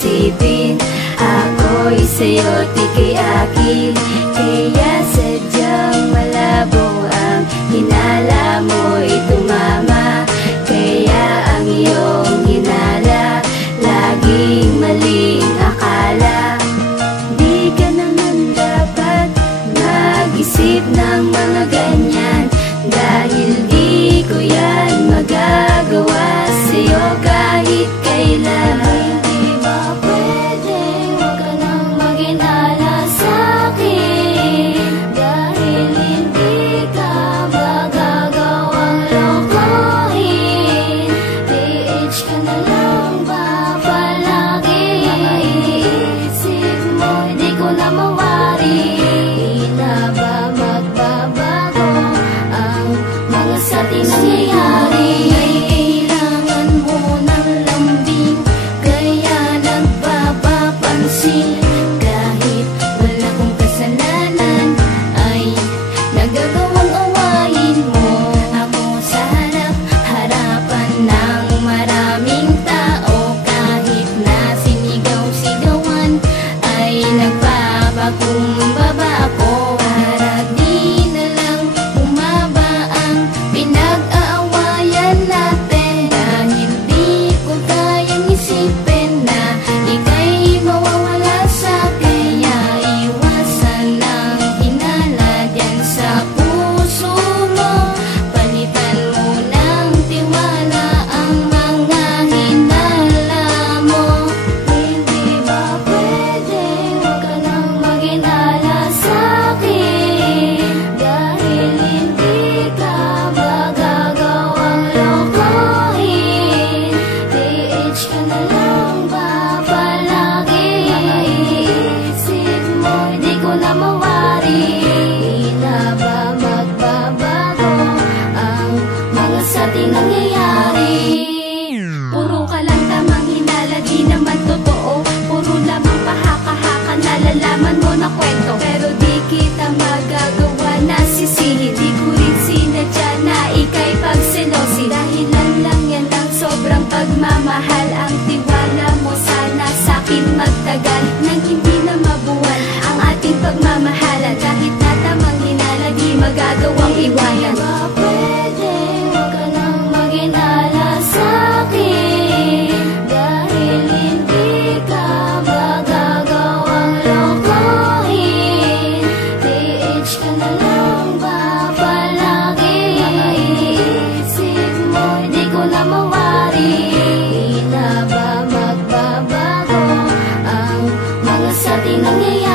isipin. Ako'y sa'yo, di kay akin. Kaya sadyang malabo ang hinala mo'y tumama. Kaya ang iyong hinala laging maling akala. Di ka naman dapat mag-isip ng mga ganyan, dahil di ko yan magagawa sa'yo kahit kailan. Di ba pwedeng huwag ka nang maghinala sa'kin, dahil hindi ka magagawang lokohin. PH ka na lang ba palagi? Iniisip mo, hindi ko na mawari. Di na ba magbabago ang mga sa ating nangyayari? Ay kailangan mo ng lambing, kaya nagpapapansin. Kahit wala kong kasalanan, ay nagagawang awayin mo ako sa harap-harapan ng maraming tao. Kahit na sinigaw-sigawan, ay nagpapakumbaba ako. Para di na lang bumaba ang pinag-aawayan natin, dahil di ko kayang isipin na ika'y mawawala sa'kin. Kaya iwasan ang hinala dyan sa puso mo. Palitan mo ng tiwala ang mga hinala mo. Hindi ba pwedeng huwag ka nang maghinala sa'kin, dahil hindi ka magagawang lokohin. PH ka na lang ba palagi? Iniisip mo, hindi ko na mawari. Di na ba magbabago ang mga sa ating nangyayari? Puro ka lang tamang hinala, di naman totoo. Puro lamang pahaka-haka, nalalaman mo na kwento. Pero di kita magagawa na sisihin. Di ko rin sinadya na ika'y pagselosin. Dahilan lang yan ang sobrang pagmamahal. Ang tiwala mo sana sa'kin magtagal, nang hindi na mabuwan ang ating pagmamahalan. Kahit na tamang hinala, di magagawang iwanan. Di ba pwedeng huwag ka nang maghinala sa'kin, dahil hindi ka magagawang lokohin. PH ka na lang ba palagi? Iniisip mo, hindi ko na mawari. Di na ba magbabago ang mga sa ating nangyayari?